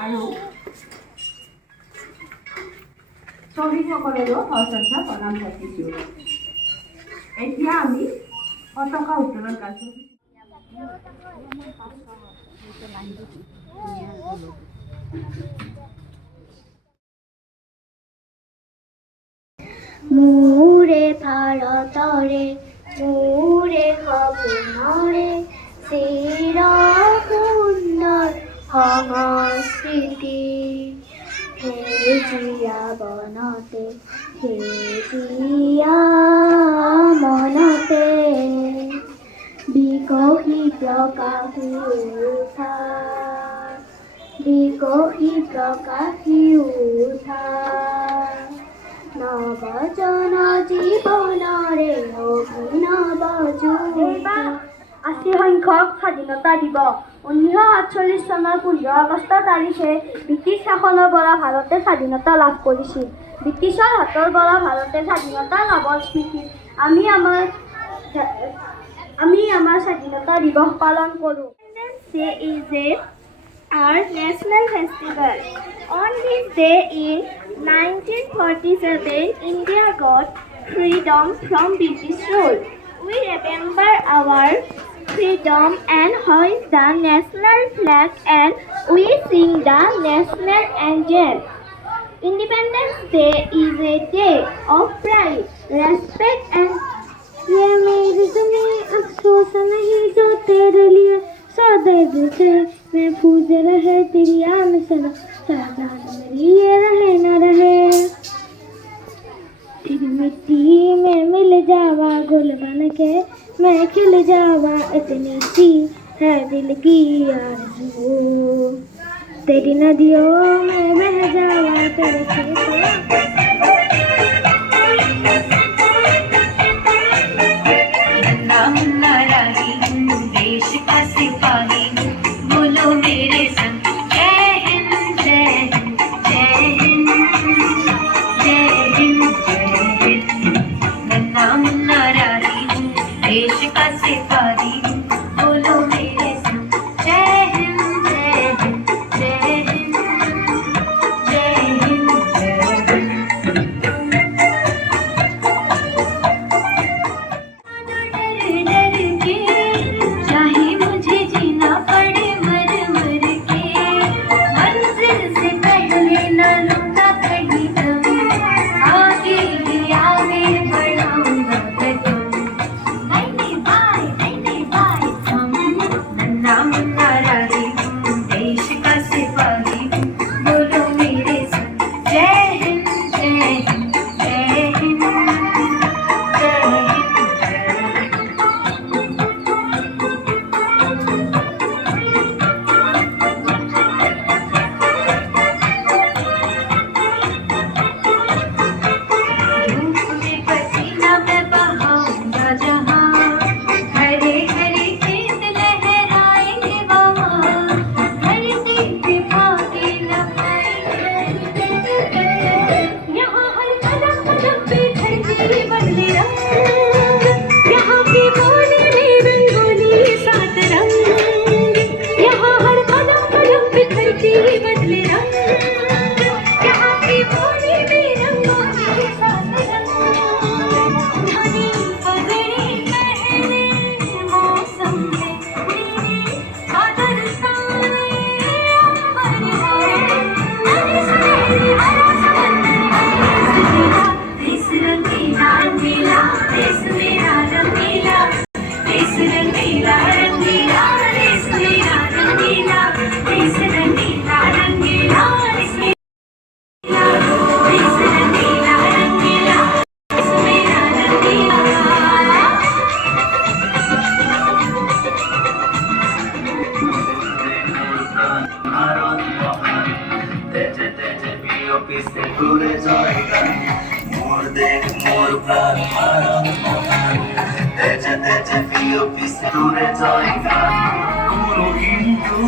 আৰু শ্ৰমিকসকলৰো সশ্ৰদ্ধা প্ৰণাম যাচিছোঁ। এতিয়া আমি পতাকা উত্তোলন কাৰ্যসূচী মোৰে ভাৰতৰে মোৰে সপোনৰে চিৰ সুন্দৰ সংস্কৃতি সেউজীয়া বনতে সেউজীয়া মনতে বিকশি প্ৰকাশি উঠা বিকশি প্ৰকাশি উঠা নৱজন জীৱনৰে অভিনৱ যুৱা ৮০ সংখ্যক স্বাধীনতা দিৱস ১৯৪৮ চনৰ ১৫ আগষ্ট তাৰিখে ব্ৰিটিছ শাসনৰ পৰা ভাৰতে স্বাধীনতা লাভ কৰিছিল। ব্ৰিটিছৰ হাতৰ পৰা ভাৰতে স্বাধীনতা লাভৰ স্মৃতিত আমি আমাৰ স্বাধীনতা দিৱস পালন কৰোঁ। Our national festival. On this day in 1947, India got freedom from British rule. We remember our freedom and hoist the national flag and we sing the national anthem. Independence Day is a day of pride, respect and ये मेरी तुम्हें अफसोस नहीं जो तेरे लिए सदैव से महफूज रहे तेरी आन सना सादात मेरी ये रहे न रहे तेरी मिट्टी में मिल जावा गुल बन के मैं खिल जावा इतनी सी है दिल की आरज़ू तेरी नदियों में बह जावा तेरे खेतों देश का सिपाही बोलो मेरे संग जय हिंद जय हिंद जय हिंद जय हिंद जय हिंद नन्हा मुन्ना राही हूँ देश का सिपाही हूँ बोलो मेरे संग जय हिंद जय हिंद जय हिंद जय हिंद जय हिंद কোনো হিন্দু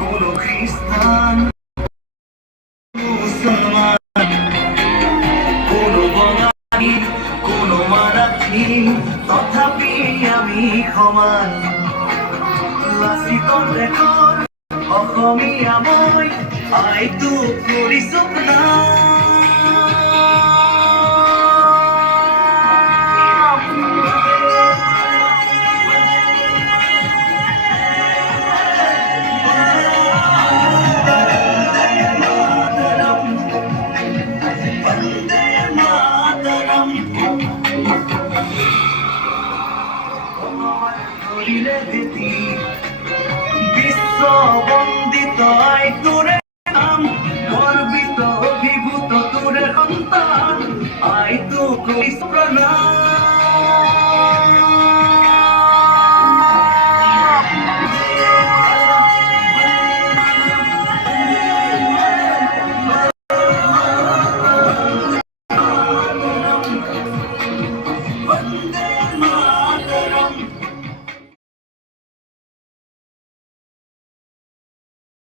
কোনো খ্রিস্টান মুসলমান কোনো বঙালী কোনো মারাঠি তথাপি আমি সমান লাচিতৰ দেশৰ অসমীয়া মই আয় তো করি স্বপ্ন বন্দে মাতরম করিলে ভীতি বিশ্ব